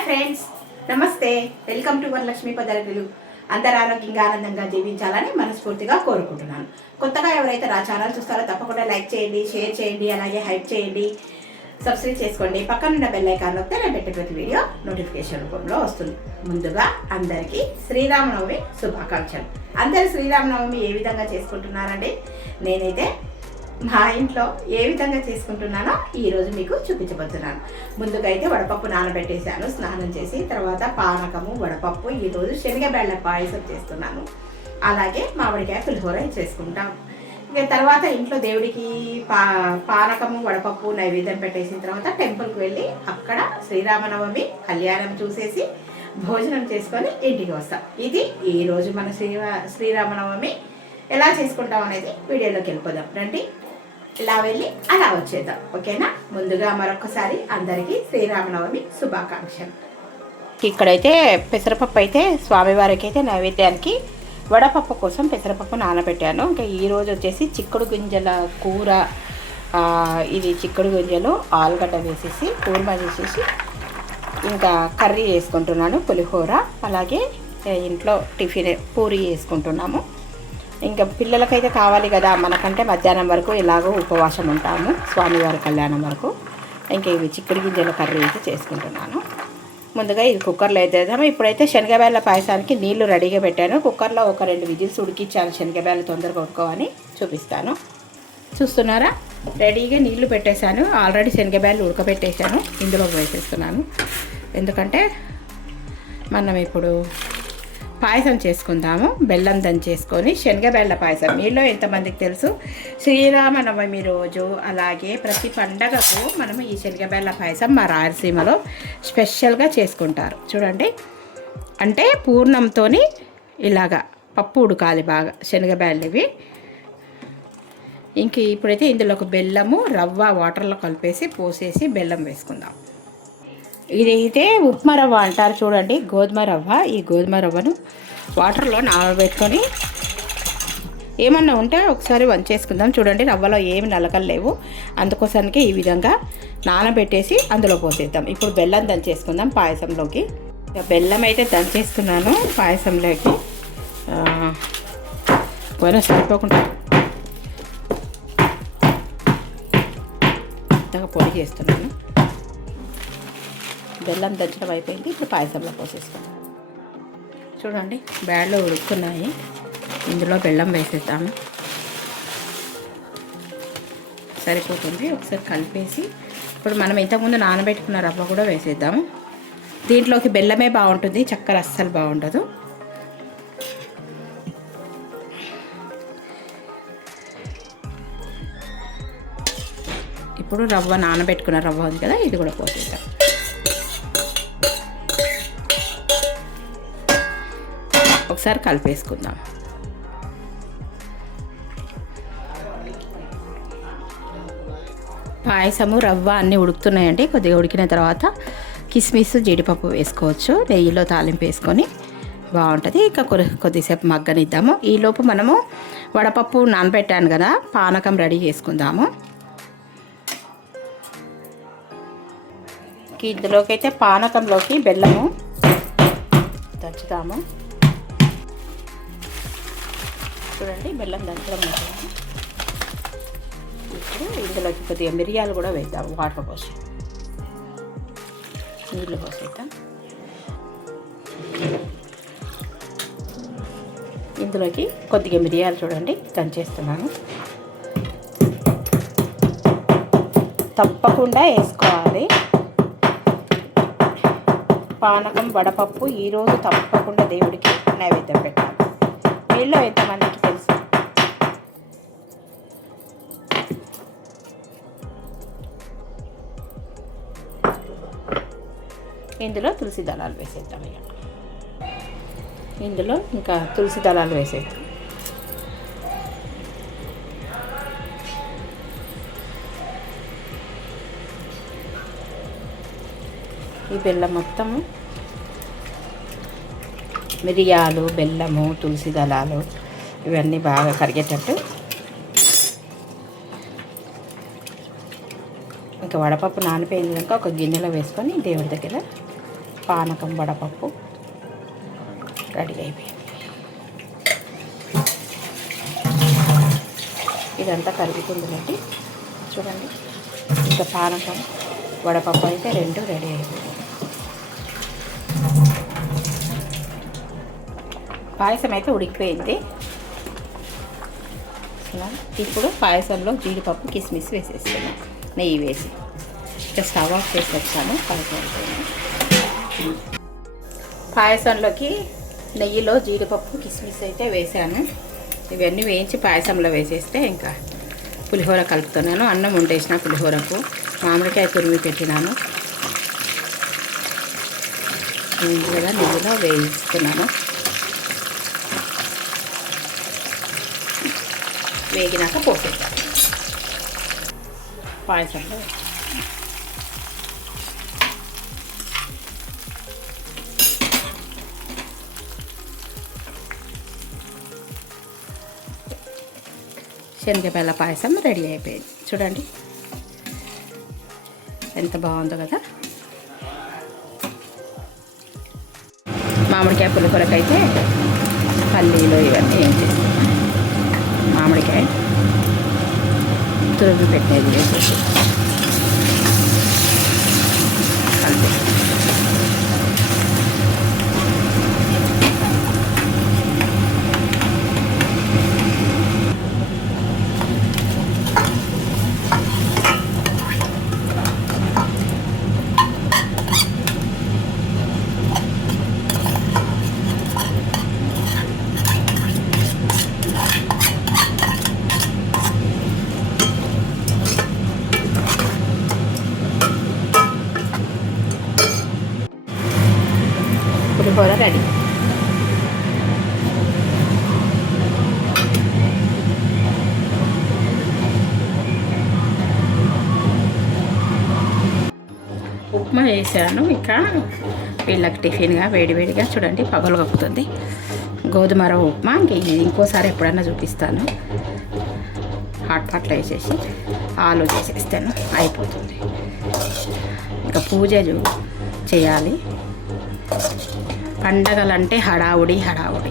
Hi friends, నమస్తే. Welcome to Varalakshmi పద్ధతులు. అందరు ఆరోగ్యంగా ఆనందంగా జీవించాలని మనస్ఫూర్తిగా కోరుకుంటున్నాను. కొత్తగా ఎవరైతే నా ఛానల్ చూస్తారో తప్పకుండా లైక్ చేయండి, షేర్ చేయండి, అలాగే హైప్ చేయండి, సబ్స్క్రైబ్ చేసుకోండి. పక్కనున్న బెల్ ఐకాన్ నొక్కితే నేను పెట్టే ప్రతి వీడియో నోటిఫికేషన్ రూపంలో వస్తుంది. ముందుగా అందరికీ శ్రీరామనవమి శుభాకాంక్షలు. అందరు శ్రీరామనవమి ఏ విధంగా చేసుకుంటున్నారండి? నేనైతే మా ఇంట్లో ఏ విధంగా చేసుకుంటున్నానో ఈరోజు మీకు చూపించబోతున్నాను. ముందుగా అయితే వడపప్పు నానబెట్టేశాను స్నానం చేసి. తర్వాత పానకము, వడపప్పు, ఈరోజు శనగబెళ్ళ పాయసం చేస్తున్నాను. అలాగే మామిడికాయ పులిహోర చేసుకుంటాం. ఇక తర్వాత ఇంట్లో దేవుడికి పానకము, వడపప్పు నైవేద్యం పెట్టేసిన తర్వాత టెంపుల్కి వెళ్ళి అక్కడ శ్రీరామనవమి కళ్యాణం చూసేసి భోజనం చేసుకొని ఇంటికి వస్తాం. ఇది ఈరోజు మన శ్రీరామనవమి ఎలా చేసుకుంటాం అనేది వీడియోలోకి వెళ్ళిపోదాం రండి. ఇలా వెళ్ళి అలా వచ్చేద్దాం, ఓకేనా? ముందుగా మరొకసారి అందరికీ శ్రీరామనవమి శుభాకాంక్షలు. ఇక్కడైతే పెసరపప్పు అయితే స్వామివారికి అయితే నైవేద్యానికి వడపప్పు కోసం పెసరపప్పు నానబెట్టాను. ఇంకా ఈరోజు వచ్చేసి చిక్కుడు గింజల కూర. ఇది చిక్కుడు గింజలు ఆలుగడ్డ వేసేసి కూర్మా చేసేసి ఇంకా కర్రీ వేసుకుంటున్నాను, పులిహోర. అలాగే ఇంట్లో టిఫిన్ పూరి వేసుకుంటున్నాము. ఇంకా పిల్లలకైతే కావాలి కదా, మనకంటే మధ్యాహ్నం వరకు ఇలాగో ఉపవాసం ఉంటాము స్వామివారి కళ్యాణం వరకు. ఇంకా ఇవి చిక్కుడు గింజల కర్రీ అయితే చేసుకుంటున్నాను. ముందుగా ఇది కుక్కర్లో వేద్దాము. ఇప్పుడైతే శనగబేళ్ళ పాయసానికి నీళ్లు రెడీగా పెట్టాను. కుక్కర్లో ఒక 2 విజిల్స్ ఉడికించాను. శనగబేళ్ళ తొందరగా ఉడుకోవని చూపిస్తాను. చూస్తున్నారా, రెడీగా నీళ్లు పెట్టేశాను. ఆల్రెడీ శనగబేళ్ళు ఉడకబెట్టేశాను. ఇందులో వేసేస్తున్నాను. ఎందుకంటే మనం ఇప్పుడు పాయసం చేసుకుందాము. బెల్లం దంచేసుకొని శనగబెళ్ళ పాయసం. మీలో ఎంతమందికి తెలుసు శ్రీరామనవమి రోజు అలాగే ప్రతి పండగకు మనము ఈ శనగబెళ్ళ పాయసం మా రాయలసీమలో స్పెషల్గా చేసుకుంటారు. చూడండి, అంటే పూర్ణంతో ఇలాగా పప్పు ఉడకాలి బాగా శనగబెళ్ళు ఇవి. ఇంక ఇప్పుడైతే ఇందులోకి బెల్లము, రవ్వ వాటర్లో కలిపేసి పోసేసి బెల్లం వేసుకుందాం. ఇదైతే ఉప్మా రవ్వ అంటారు చూడండి, గోధుమ రవ్వ. ఈ గోధుమ రవ్వను వాటర్లో నానబెట్టుకొని ఏమన్నా ఉంటే ఒకసారి వంచేసుకుందాం. చూడండి, రవ్వలో ఏమి నలకలు లేవు. అందుకోసానికి ఈ విధంగా నానబెట్టేసి అందులో పోసేద్దాం. ఇప్పుడు బెల్లం దంచేసుకుందాం పాయసంలోకి. బెల్లం అయితే దంచేస్తున్నాను పాయసంలోకి. పోయినా సరిపోకుండా పొడి చేస్తున్నాను. బెల్లం దంచడం అయిపోయింది. ఇప్పుడు పాయసంలో పోసేసుకుందాం. చూడండి, బ్యాడ్లో ఉడుకున్నాయి. ఇందులో బెల్లం వేసేద్దాము. సరిపోతుంది. ఒకసారి కలిపేసి ఇప్పుడు మనం ఇంతకుముందు నానబెట్టుకున్న రవ్వ కూడా వేసేద్దాము. దీంట్లోకి బెల్లమే బాగుంటుంది, చక్కెర అస్సలు బాగుండదు. ఇప్పుడు రవ్వ నానబెట్టుకున్న రవ్వ ఉంది కదా, ఇది కూడా పోసేద్దాం. ఒకసారి కలిపేసుకుందాం. పాయసము, రవ్వ అన్నీ ఉడుకుతున్నాయండి. కొద్దిగా ఉడికిన తర్వాత కిస్మిస్, జీడిపప్పు వేసుకోవచ్చు. నెయ్యిలో తాలింపు వేసుకొని బాగుంటుంది. ఇక కొద్దిసేపు మగ్గనిద్దాము. ఈలోపు మనము వడపప్పు నానబెట్టాను కదా, పానకం రెడీ చేసుకుందాము. ఇందులోకి అయితే పానకంలోకి బెల్లము దంచుతాము. చూడండి, బెల్లం దంచడం అవుతుంది. ఇప్పుడు ఇందులోకి కొద్దిగా మిరియాలు కూడా వేద్దాము. వాటర్ పోసి నీళ్ళు పోసేద్దాం. ఇందులోకి కొద్దిగా మిరియాలు చూడండి దంచేస్తున్నాను. తప్పకుండా వేసుకోవాలి. పానకం, వడపప్పు ఈరోజు తప్పకుండా దేవుడికి నైవేద్యం పెట్టాలి. మీలో ఎంతమందికి తెలుసు? ఇందులో తులసి దళాలు వేసేద్దాం. ఇందులో ఇంకా తులసి దళాలు వేసేద్దాం. ఈ బెల్లం మొత్తము, మిరియాలు, బెల్లము, తులసి దళాలు ఇవన్నీ బాగా కరిగేటట్టు. ఇంకా వడపప్పు నానిపోయింది కనుక ఒక గిన్నెలో వేసుకొని దేవుడి దగ్గర పానకం వడపప్పు రెడీ అయిపోయింది. ఇదంతా కరుగుతుందండి చూడండి. ఇంకా పానకం వడపప్పు అయితే రెండు రెడీ అయిపోయింది. పాయసం అయితే ఉడికిపోయింది. ఇప్పుడు పాయసంలో జీడిపప్పు కిస్మిస్ వేసేస్తున్నాం నెయ్యి వేసి. ఇంకా స్టవ్ ఆఫ్ చేసి వచ్చాను. పాయసంలోకి నెయ్యిలో జీడిపప్పు కిస్మిస్ అయితే వేసాను. ఇవన్నీ వేయించి పాయసంలో వేసేస్తే ఇంకా పులిహోర కలుపుతున్నాను. అన్నం వండేసిన పులిహోరకు మామిడికాయ తురిమి పెట్టినాను. కూడా నెయ్యిలో వేయిస్తున్నాను. వేగినాక పోసేస్తాను పాయసంలో. శనగబెల్ల పాయసం రెడీ అయిపోయింది చూడండి. ఎంత బాగుందో కదా. మామిడికాయ పులిహోరకైతే పల్లీలు ఇవన్నీ ఏం చేస్తాం. మామిడికాయ తురుగు పెట్టేది వేసేసి కలిపి పులిహోర రెడీ. ఉప్మా వేసాను. ఇక వీళ్ళకి టిఫిన్గా వేడివేడిగా చూడండి పగలు కక్కుతుంది గోధుమ రవ్వ ఉప్మా. ఇంకోసారి ఎప్పుడన్నా చూపిస్తాను. హాట్ పాట్లో వేసేసి ఆలు చేసేస్తాను అయిపోతుంది. ఇంకా పూజ చేయాలి. పండగలంటే హడావుడి హడావుడి.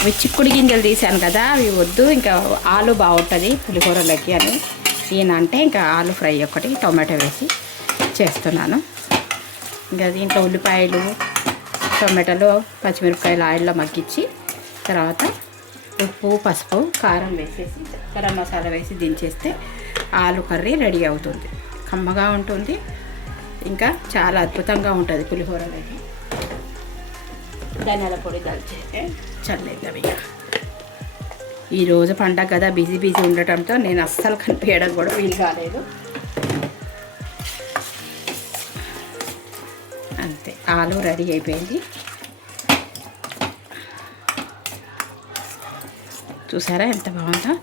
అవి చిక్కుడు గింజలు తీసాను కదా, అవి వద్దు, ఇంకా ఆలు బాగుంటుంది పులిహోరలోకి అని ఈయన అంటే ఇంకా ఆలు ఫ్రై ఒకటి టొమాటో వేసి చేస్తున్నాను. ఇంకా దీంట్లో ఉల్లిపాయలు టొమాటోలు పచ్చిమిరపకాయలు ఆయిల్లో మగ్గించి తర్వాత ఉప్పు పసుపు కారం వేసేసి గరం మసాలా వేసి దించేస్తే ఆలు కర్రీ రెడీ అవుతుంది. కమ్మగా ఉంటుంది, ఇంకా చాలా అద్భుతంగా ఉంటుంది పులిహోరలోకి. ధనియాల పొడి దల్చేస్తే చల్లేద్దాం. ఇక ఈరోజు పండగ కదా, బిజీ ఉండటంతో నేను అస్సలు కనిపించడం కూడా వీలు కాలేదు. అంతే, ఆలు రెడీ అయిపోయింది. చూసారా ఎంత బాగుందో.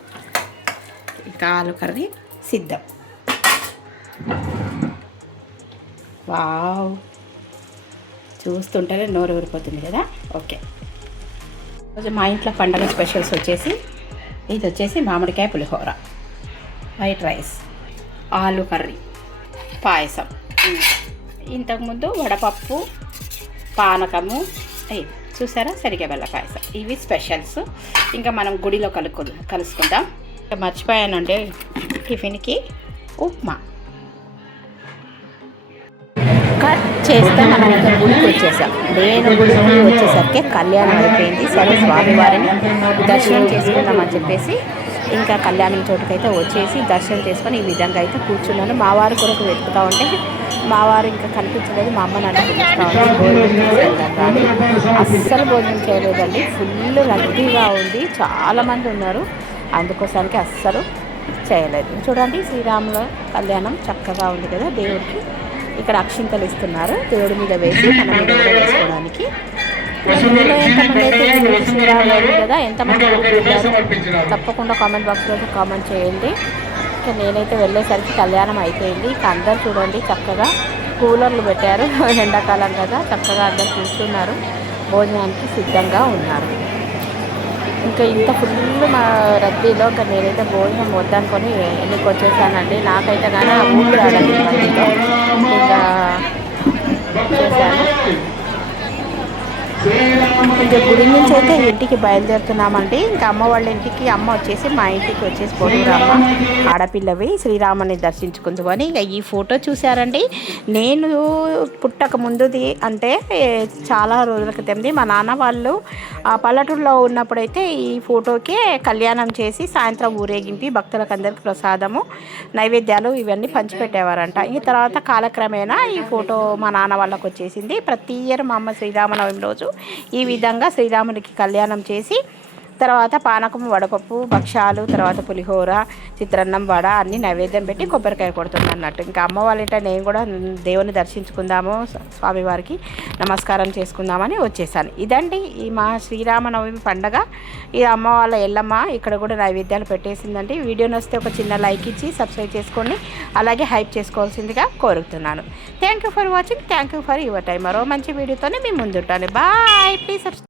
ఇంకా ఆలు కర్రీ సిద్ధం. వావ్, చూస్తుంటేనే నోరు ఊరిపోతుంది కదా. ఓకే, రోజు మా ఇంట్లో పండగ స్పెషల్స్ వచ్చేసి ఇది వచ్చేసి మామిడికాయ పులిహోర, వైట్ రైస్, ఆలు కర్రీ, పాయసం, ఇంతకుముందు వడపప్పు, పానకము, చూసారా శనగబెల్ల పాయసం. ఇవి స్పెషల్స్. ఇంకా మనం గుడిలో కలుసుకుందాం. మర్చిపోయానండి, టిఫిన్కి ఉప్మా చేస్తే మనం ఇంకా గుడికి వచ్చేసాం. నేను గుడికి వచ్చేసరికి కళ్యాణం అయిపోయింది. సరే స్వామివారిని దర్శనం చేసుకుందామని చెప్పేసి ఇంకా కళ్యాణం చోటుకైతే వచ్చేసి దర్శనం చేసుకొని ఈ విధంగా అయితే కూర్చున్నాను. మా వారి కొరకు వెతుకుతా ఉంటే మా వారు ఇంకా కనిపించలేదు. మా అమ్మ నన్ను పిలుస్తూ ఉంటే భోజనం కానీ అస్సలు భోజనం చేయలేదండి. ఫుల్ రద్దీగా ఉంది, చాలామంది ఉన్నారు, అందుకోసానికి అస్సలు చేయలేదు. చూడండి శ్రీరాముల కళ్యాణం చక్కగా ఉంది కదా. దేవుడికి ఇక్కడ అక్షింతలు ఇస్తున్నారు, దేవుడి మీద వేసి మన మీద కూడా వేసుకోవడానికి. ఇందులో ఎంతమంది అయితే శ్రీరాములు కదా, ఎంతమంది వెళ్ళారు తప్పకుండా కామెంట్ బాక్స్లో కామెంట్ చేయండి. ఇంకా నేనైతే వెళ్ళేసరికి కళ్యాణం అయిపోయింది. ఇక అందరు చూడండి చక్కగా కూలర్లు పెట్టారు, ఎండాకాలం కదా, చక్కగా అందరు కూర్చున్నారు, భోజనానికి సిద్ధంగా ఉన్నారు. ఇంకా ఇంత ఫుల్ మా రద్దీలో ఇంకా నేనైతే భోజనం వద్దనుకొని ఎన్నికి వచ్చేసానండి. నాకైతే కానీ ఆ ఊపిరి ఆడదు రద్దీలో. ఇంకా చేశాను. ఇంకా గుడి నుంచి అయితే ఇంటికి బయలుదేరుతున్నామండి. ఇంకా అమ్మ వాళ్ళ ఇంటికి, అమ్మ వచ్చేసి మా ఇంటికి వచ్చేసి పోతురమ్మ ఆడపిల్లవి శ్రీరాముని దర్శించుకుందు అని. ఇంకా ఈ ఫోటో చూసారండి, నేను పుట్టక ముందుది, అంటే చాలా రోజుల క్రితంది. మా నాన్న వాళ్ళు ఆ పల్లెటూరులో ఉన్నప్పుడైతే ఈ ఫోటోకే కళ్యాణం చేసి సాయంత్రం ఊరేగింపి భక్తులకు అందరికి ప్రసాదము నైవేద్యాలు ఇవన్నీ పంచిపెట్టేవారంట. ఈ తర్వాత కాలక్రమేణా ఈ ఫోటో మా నాన్న వాళ్ళకు వచ్చేసింది. ప్రతి ఇయర్ మా అమ్మ శ్రీరామనవమి రోజు ఈ విధంగా శ్రీరామునికి కళ్యాణం చేసి తర్వాత పానకం, వడపప్పు, భక్షాలు, తర్వాత పులిహోర, చిత్రాన్నం, వడ అన్నీ నైవేద్యం పెట్టి కొబ్బరికాయ కొడుతుంది అన్నట్టు. ఇంకా అమ్మ వాళ్ళ నేను కూడా దేవుని దర్శించుకుందాము, స్వామివారికి నమస్కారం చేసుకుందామని వచ్చేసాను. ఇదండి ఈ మా శ్రీరామనవమి పండగ. ఈ అమ్మ వాళ్ళ ఎల్లమ్మ ఇక్కడ కూడా నైవేద్యాలు పెట్టేసిందండి. వీడియో నచ్చితే ఒక చిన్న లైక్ ఇచ్చి సబ్స్క్రైబ్ చేసుకోండి, అలాగే హైప్ చేసుకోవాల్సిందిగా కోరుతున్నాను. Thank you for watching, thank you for your time. మరో మంచి వీడియోతోనే మీ ముందుంటాను. Bye, please subscribe.